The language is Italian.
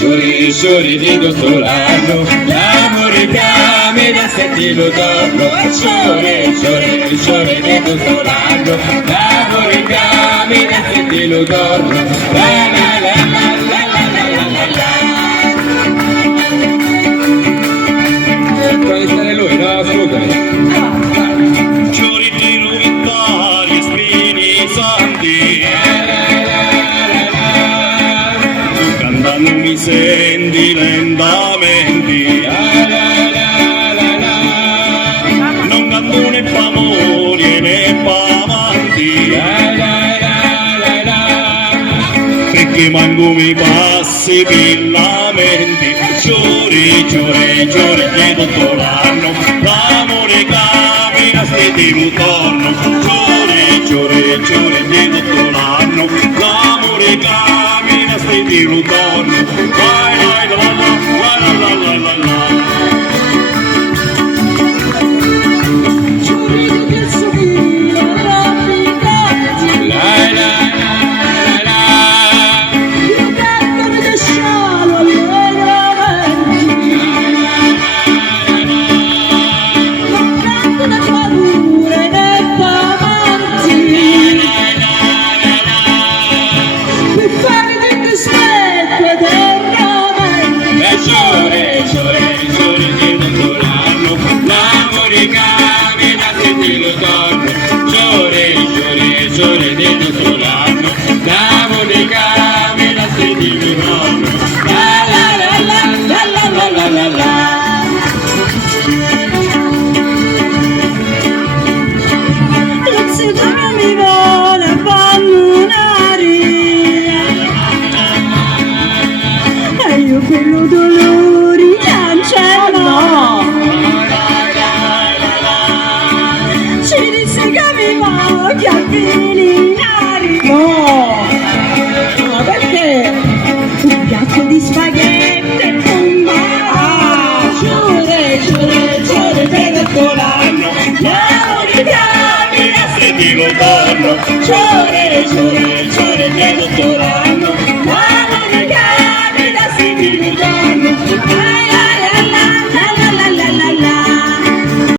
Giuri di tutto l'anno, l'amore chiami da sentire torno. Giuri di tutto l'anno, l'amore chiami da sentire torno. La la la la la la la la la. Può essere lui, no? Scusami. Giuri di vittoria, spini santi. Non mi senti lentamente, non canto né p'amore né p'amanti, perché manco mi passi per la mente. Giuri di tutto l'anno, l'amore cammina se ti ritorno. Giuri di tutto l'anno, l'amore cammina se ti ritorno. Quello dolori cancello, ci disse che mi voglio avvelenare. No, perché? Un piatto di spaghetti e pomma. Giuri per tutto l'anno, l'amore chiami da se ti lo torno. Giuri per tutto l'anno.